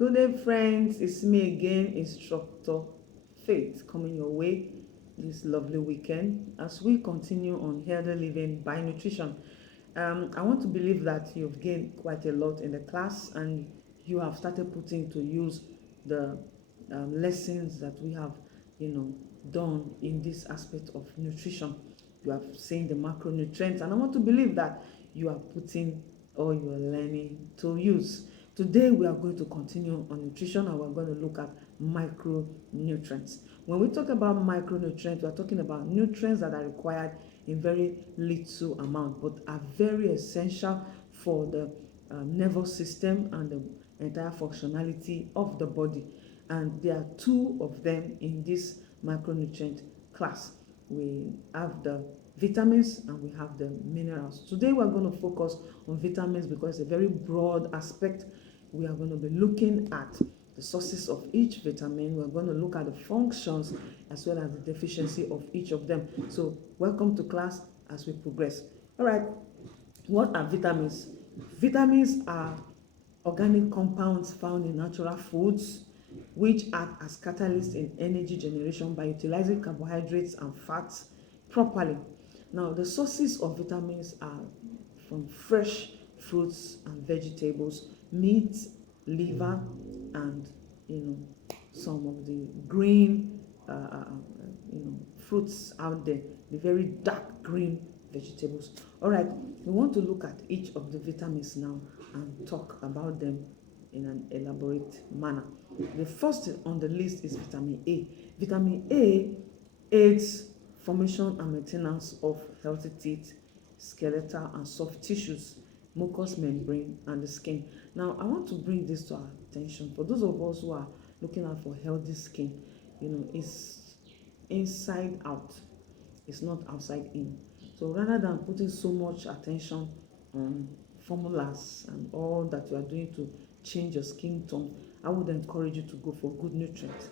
Good day, friends. It's me again, Instructor Faith, coming your way this lovely weekend as we continue on healthy living by nutrition. I want to believe that you've gained quite a lot in the class and you have started putting to use the lessons that we have, done in this aspect of nutrition. You have seen the macronutrients, and I want to believe that you are putting all your learning to use. Today we are going to continue on nutrition and we're going to look at micronutrients. When we talk about micronutrients, we're talking about nutrients that are required in very little amount but are very essential for the nervous system and the entire functionality of the body. And there are two of them in this micronutrient class. We have the vitamins and we have the minerals. Today we're going to focus on vitamins because it's a very broad aspect. We are going to be looking at the sources of each vitamin. We're going to look at the functions as well as the deficiency of each of them. So welcome to class as we progress. All right, what are vitamins? Vitamins are organic compounds found in natural foods which act as catalysts in energy generation by utilizing carbohydrates and fats properly. Now, the sources of vitamins are from fresh fruits and vegetables, meat, liver, and some of the green fruits out there, the very dark green vegetables. All right, we want to look at each of the vitamins now and talk about them in an elaborate manner. The first on the list is vitamin A. Vitamin A aids formation and maintenance of healthy teeth, skeletal and soft tissues, mucous membrane, and the skin. Now, I want to bring this to our attention. For those of us who are looking out for healthy skin, it's inside out, it's not outside in. So rather than putting so much attention on formulas and all that you are doing to change your skin tone, I would encourage you to go for good nutrients.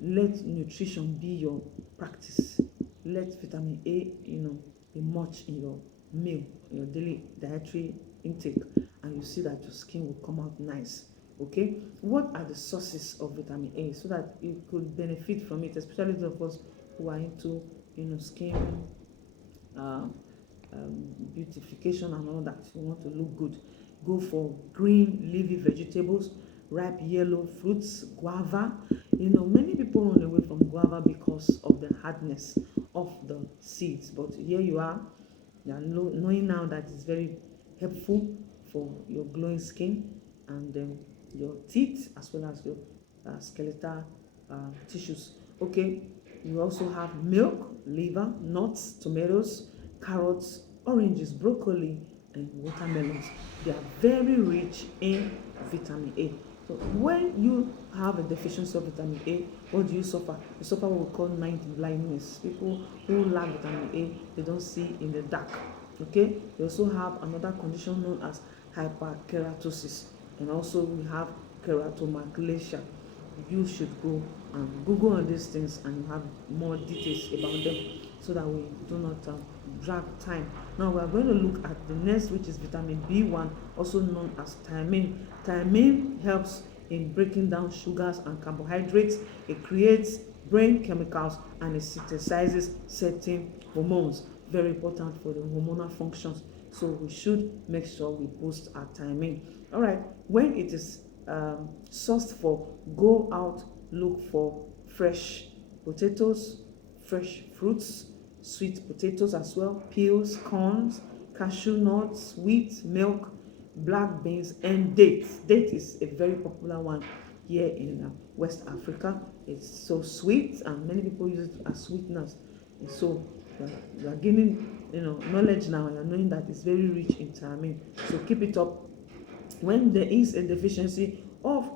Let nutrition be your practice. Let vitamin A, be much in your meal, in your daily dietary intake, and you see that your skin will come out nice. Okay, what are the sources of vitamin A so that you could benefit from it, especially those of us who are into skin um, beautification and all that. You want to look good, go for green leafy vegetables, ripe yellow fruits, guava. Many people run away from guava because of the hardness of the seeds, but here you are knowing now that it's very helpful for your glowing skin and your teeth as well as your skeletal tissues. Okay, you also have milk, liver, nuts, tomatoes, carrots, oranges, broccoli, and watermelons. They are very rich in vitamin A. So when you have a deficiency of vitamin A, what do you suffer? You suffer what we call night blindness. People who lack vitamin A, they don't see in the dark. Okay, they also have another condition known as hyperkeratosis, and also we have keratomalacia. You should go and Google on these things and you have more details about them so that we do not drag time. Now we are going to look at the next, which is vitamin B1, also known as thiamine. Thiamine helps in breaking down sugars and carbohydrates. It creates brain chemicals and it synthesizes certain hormones, very important for the hormonal functions. So we should make sure we boost our thiamine. All right, when it is sourced for, go out, look for fresh potatoes, fresh fruits, sweet potatoes as well, peels, corns, cashew nuts, wheat, milk, black beans, and dates. Date is a very popular one here in West Africa. It's so sweet and many people use it as sweeteners. And so you are gaining knowledge now, and you're knowing that it's very rich in thiamine. So keep it up. When there is a deficiency of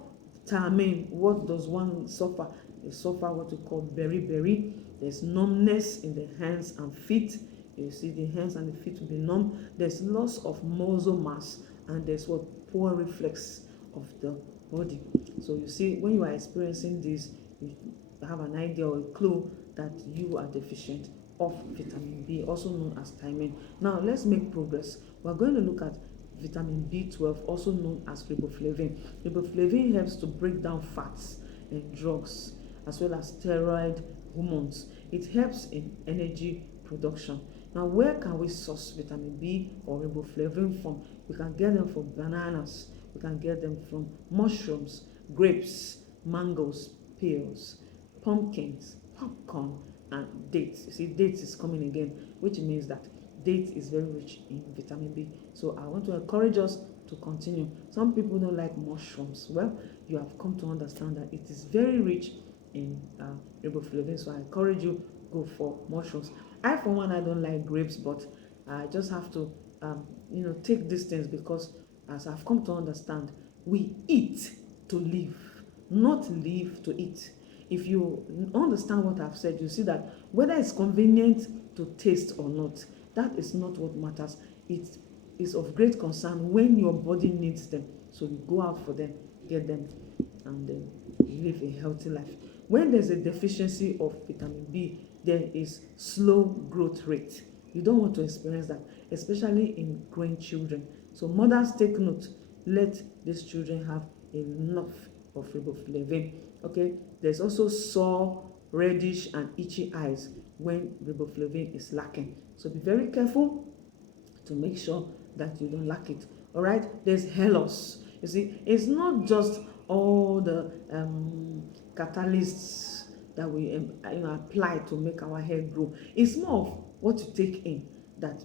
thiamine, what does one suffer? You suffer what we call beriberi. There's numbness in the hands and feet. You see the hands and the feet will be numb. There's loss of muscle mass, and there's what poor reflex of the body. So you see, when you are experiencing this, you have an idea or a clue that you are deficient of vitamin B, also known as thiamine. Now let's make progress. We're going to look at vitamin B12, also known as riboflavin. Riboflavin helps to break down fats and drugs, as well as steroid hormones. It helps in energy production. Now, where can we source vitamin B or riboflavin from? We can get them from bananas, we can get them from mushrooms, grapes, mangoes, pears, pumpkins, popcorn, and dates. You see, dates is coming again, which means that date is very rich in vitamin B. So I want to encourage us to continue. Some people don't like mushrooms. Well, you have come to understand that it is very rich in riboflavin. So I encourage you, go for mushrooms. I, for one, I don't like grapes, but I just have to take these things, because as I've come to understand, we eat to live, not live to eat. If you understand what I've said, you see that whether it's convenient to taste or not, that is not what matters. It is of great concern when your body needs them. So you go out for them, get them, and then live a healthy life. When there's a deficiency of vitamin B, there is slow growth rate. You don't want to experience that, especially in growing children. So mothers, take note. Let these children have enough of riboflavin. Okay, there's also sore, reddish, and itchy eyes when riboflavin is lacking. So be very careful to make sure that you don't lack it. All right, there's hair loss. You see, it's not just all the catalysts that we apply to make our hair grow. It's more of what you take in that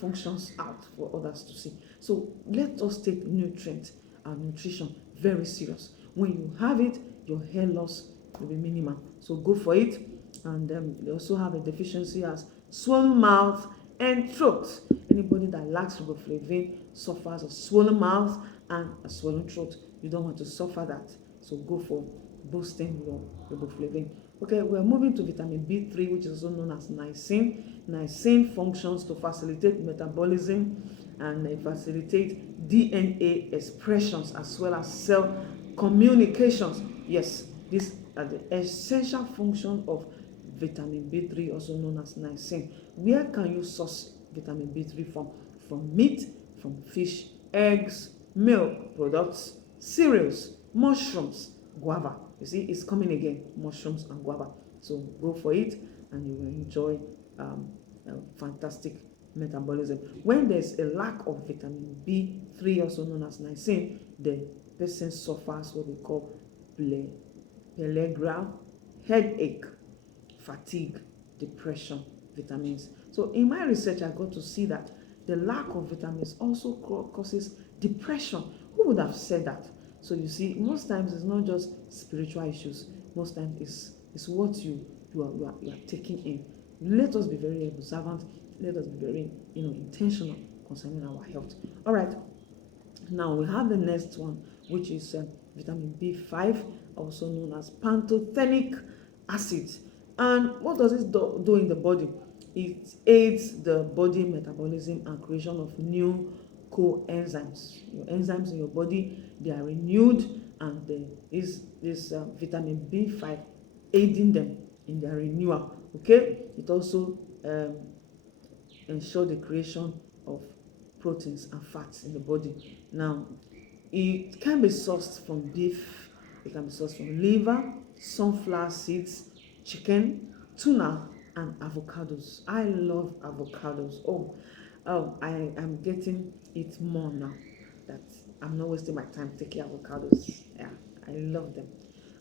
functions out for others to see. So let us take nutrients and nutrition very serious. When you have it, your hair loss will be minimal. So go for it. And they also have a deficiency as swollen mouth and throat. Anybody that lacks riboflavin suffers a swollen mouth and a swollen throat. You don't want to suffer that. So go for boosting your riboflavin. Okay, we're moving to vitamin B3, which is also known as niacin. Niacin functions to facilitate metabolism and facilitate DNA expressions, as well as cell communications. Yes, these are the essential functions of vitamin B3, also known as niacin. Where can you source vitamin B3 from? From meat, from fish, eggs, milk products, cereals, mushrooms, guava. You see, it's coming again, mushrooms and guava. So go for it, and you will enjoy fantastic metabolism. When there's a lack of vitamin B3, also known as niacin, the person suffers what we call pellagra, headache, fatigue, depression, vitamins. So in my research, I got to see that the lack of vitamins also causes depression. Who would have said that? So you see, most times it's not just spiritual issues. Most times it's what you are taking in. Let us be very observant. Let us be very intentional concerning our health. All right. Now we have the next one, which is vitamin B5, also known as pantothenic acid. And what does it do in the body? It aids the body metabolism and creation of new coenzymes. Your enzymes in your body, they are renewed, and there is this vitamin B5 aiding them in their renewal. Okay, it also ensures the creation of proteins and fats in the body. Now, it can be sourced from beef, it can be sourced from liver, sunflower seeds, chicken, tuna, and avocados. I love avocados. I am getting it more now that I'm not wasting my time taking avocados. Yeah, I love them.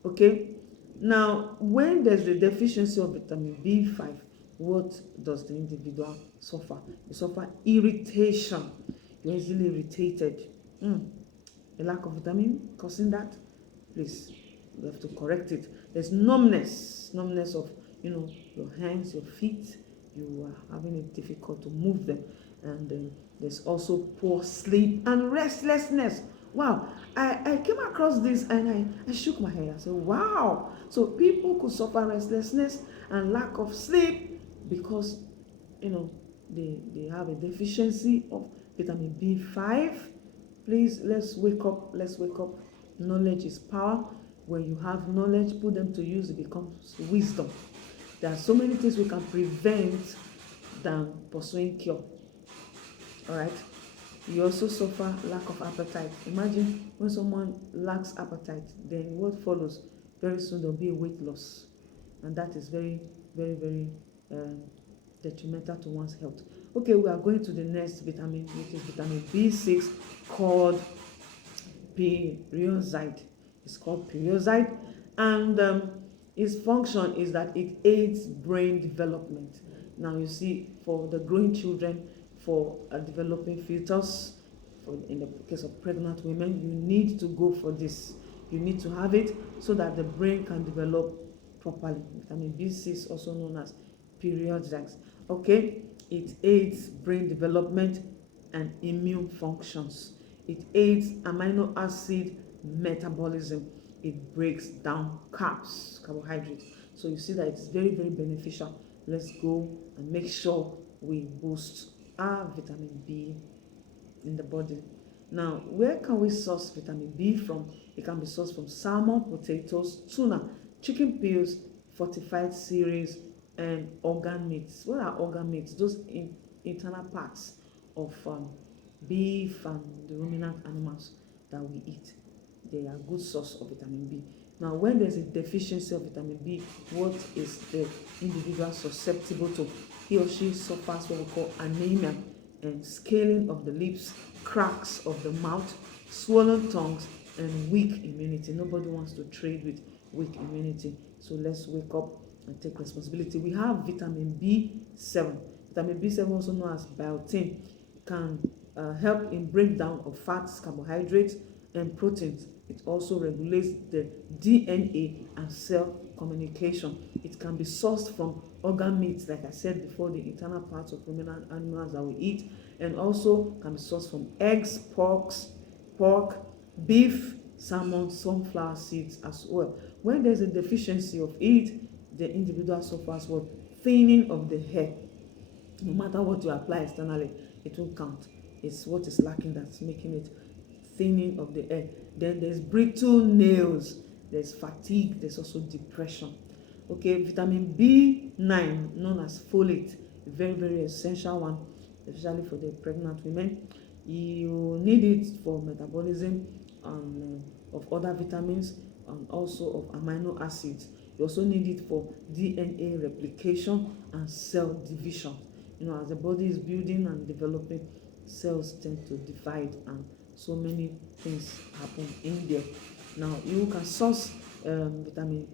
Okay, now when there's a deficiency of vitamin B5, what does the individual suffer? You suffer irritation. You're easily irritated. A lack of vitamin causing that. Please, you have to correct it. There's numbness of your hands, your feet. You are having it difficult to move them. And there's also poor sleep and restlessness. Wow, I came across this and I shook my head. I said, wow. So people could suffer restlessness and lack of sleep because they have a deficiency of vitamin B5. Please, let's wake up. Knowledge is power. When you have knowledge, put them to use, it becomes wisdom. There are so many things we can prevent than pursuing cure. All right. You also suffer lack of appetite. Imagine when someone lacks appetite, then what follows? Very soon there'll be a weight loss, and that is very, very, very um, detrimental to one's health. Okay, we are going to the next vitamin, which is vitamin B6, called perioside. It's called perioside, and its function is that it aids brain development. Now you see, for the growing children, for a developing fetus, for in the case of pregnant women, you need to go for this. You need to have it so that the brain can develop properly. Vitamin B6, also known as periodics. Okay, it aids brain development and immune functions. It aids amino acid metabolism. It breaks down carbohydrates. So you see that it's very, very beneficial. Let's go and make sure we boost our vitamin B in the body. Now, where can we source vitamin B from? It can be sourced from salmon, potatoes, tuna, chicken peels, fortified cereals, and organ meats. What are organ meats? Those internal parts of beef and the ruminant animals that we eat. They are a good source of vitamin B. Now, when there's a deficiency of vitamin B, what is the individual susceptible to? He or she suffers what we call anemia, and scaling of the lips, cracks of the mouth, swollen tongues, and weak immunity. Nobody wants to trade with weak immunity. So let's wake up and take responsibility. We have vitamin B7. Vitamin B7, also known as biotin, can help in breakdown of fats, carbohydrates, and proteins. It also regulates the DNA and cell communication. It can be sourced from organ meats, like I said before, the internal parts of ruminant animals that we eat, and also can be sourced from eggs, pork, beef, salmon, sunflower seeds as well. When there's a deficiency of it, the individual suffers what? Thinning of the hair. No matter what you apply externally, it won't count. It's what is lacking that's making it thinning of the hair. Then there's brittle nails, there's fatigue, there's also depression. Okay, vitamin B9, known as folate, a very, very essential one, especially for the pregnant women. You need it for metabolism of other vitamins and also of amino acids. You also need it for DNA replication and cell division. You know, as the body is building and developing, cells tend to divide, and so many things happen in there. Now, you can source vitamin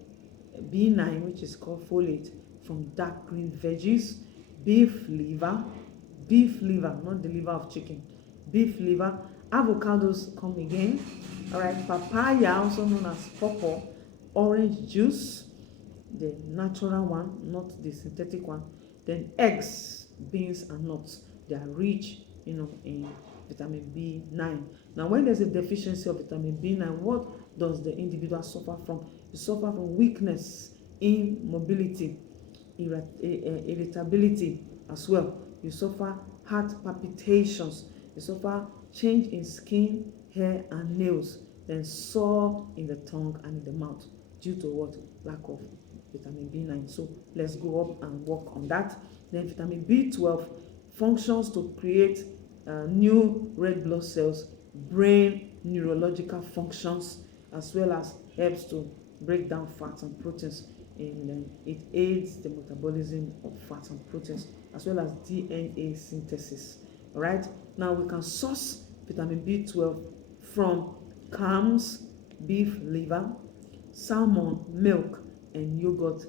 B9, which is called folate, from dark green veggies, beef liver, not the liver of chicken, beef liver. Avocados come again. All right, papaya, also known as pawpaw, orange juice, the natural one, not the synthetic one. Then eggs, beans, and nuts. They are rich, in vitamin B9. Now, when there's a deficiency of vitamin B9, what does the individual suffer from? You suffer from weakness, immobility, irritability as well. You suffer heart palpitations. You suffer change in skin, hair, and nails. Then sore in the tongue and in the mouth due to what? Lack of vitamin B9. So let's go up and work on that. Then vitamin B12 functions to create new red blood cells, brain neurological functions, as well as helps to break down fats and proteins. It aids the metabolism of fats and proteins, as well as DNA synthesis. All right. Now we can source vitamin B12 from clams, beef liver, salmon, milk, and yogurt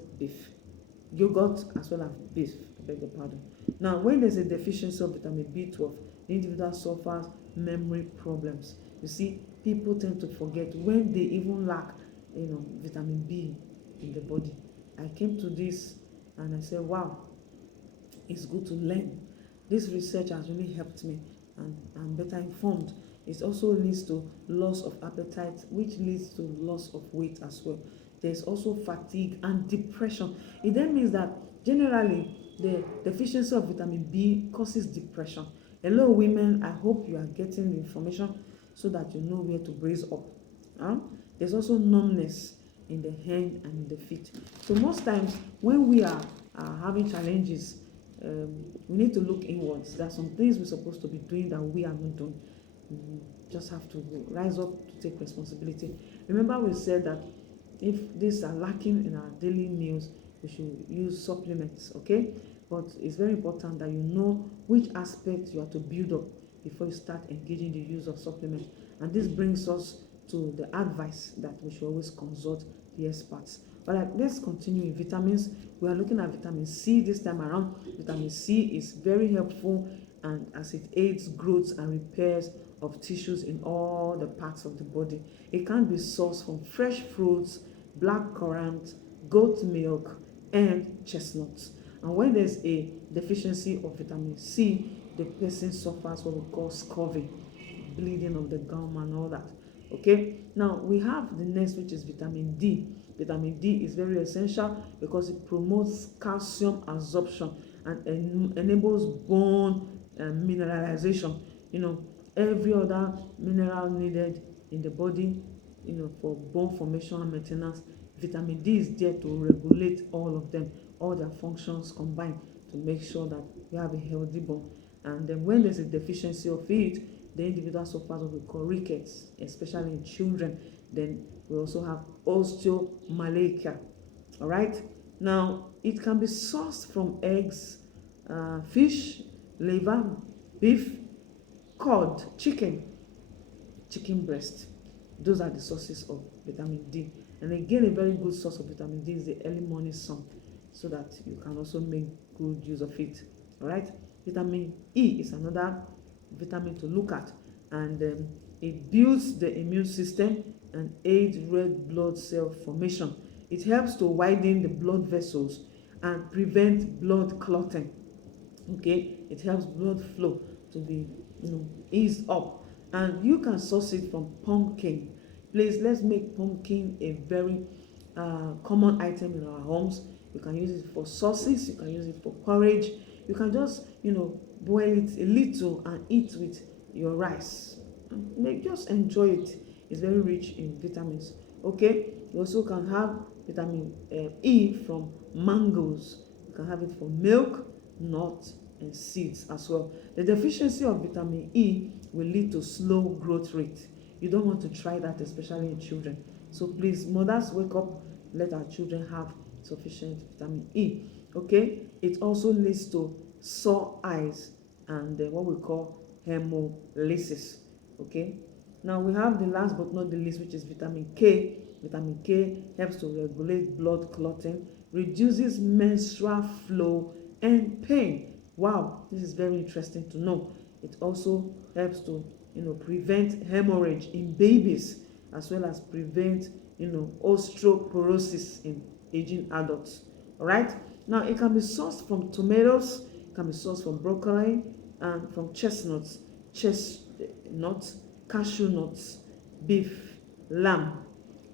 as well as beef. I beg your pardon. Now, when there's a deficiency of vitamin B12, the individual suffers memory problems. You see, people tend to forget when they even lack, vitamin B in the body. I came to this and I said, wow, it's good to learn. This research has really helped me, and I'm better informed. It also leads to loss of appetite, which leads to loss of weight as well. There's also fatigue and depression. It then means that generally the deficiency of vitamin B causes depression. Hello women, I hope you are getting the information so that you know where to brace up. There's also numbness in the hand and in the feet. So most times when we are having challenges we need to look inwards. There are some things we're supposed to be doing that we are not doing. We just have to rise up to take responsibility. Remember, we said that if these are lacking in our daily meals, we should use supplements, okay? But it's very important that you know which aspects you have to build up before you start engaging the use of supplements. And this brings us to the advice that we should always consult the experts. All right, let's continue with vitamins. We are looking at vitamin C this time around. Vitamin C is very helpful, and as it aids growth and repairs of tissues in all the parts of the body. It can be sourced from fresh fruits, black currant, goat milk, and chestnuts. And when there's a deficiency of vitamin C, the person suffers what we call scurvy, bleeding of the gum and all that. Okay, now we have the next, which is vitamin D. Vitamin D is very essential because it promotes calcium absorption and enables bone mineralization. Every other mineral needed in the body, for bone formation and maintenance, vitamin D is there to regulate all of them, all their functions combined to make sure that we have a healthy bone. And then when there's a deficiency of it, the individual suffers what we call rickets, especially in children. Then we also have osteomalacia. All right. Now it can be sourced from eggs, fish, liver, beef, cod, chicken breast. Those are the sources of vitamin D. And again, a very good source of vitamin D is the early morning sun, so that you can also make good use of it. All right. Vitamin E is another vitamin to look at, and it builds the immune system and aids red blood cell formation. It helps to widen the blood vessels and prevent blood clotting. Okay, it helps blood flow to be eased up. And you can source it from pumpkin. Please, let's make pumpkin a very common item in our homes. You can use it for sauces, you can use it for porridge, you can just boil it a little and eat with your rice. Just enjoy it. It's very rich in vitamins. Okay, you also can have vitamin E from mangoes. You can have it from milk, nuts, and seeds as well. The deficiency of vitamin E will lead to slow growth rate. You don't want to try that, especially in children. So please, mothers, wake up, let our children have sufficient vitamin E. Okay, it also leads to sore eyes and what we call hemolysis. Okay, now we have the last but not the least, which is vitamin K. Vitamin K helps to regulate blood clotting, reduces menstrual flow and pain. Wow, this is very interesting to know. It also helps to prevent hemorrhage in babies, as well as prevent osteoporosis in aging adults. All right, now it can be sourced from tomatoes, it can be sourced from broccoli, and from chestnuts, cashew nuts, beef, lamb,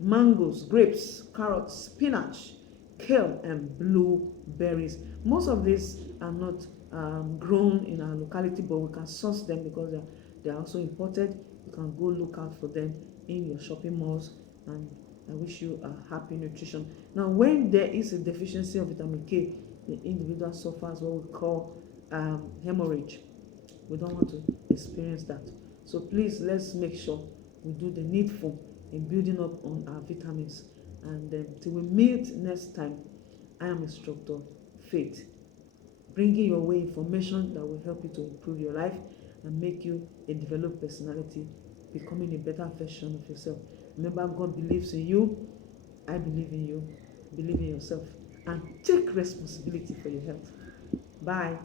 mangoes, grapes, carrots, spinach, kale, and blueberries. Most of these are not grown in our locality, but we can source them because they are also imported. You can go look out for them in your shopping malls, and I wish you a happy nutrition. Now, when there is a deficiency of vitamin K, the individual suffers what we call hemorrhage. We don't want to experience that. So please, let's make sure we do the needful in building up on our vitamins. And till we meet next time, I am Instructor Faith, bringing your way information that will help you to improve your life and make you a developed personality, becoming a better version of yourself. Remember, God believes in you. I believe in you. Believe in yourself and take responsibility for your health. Bye.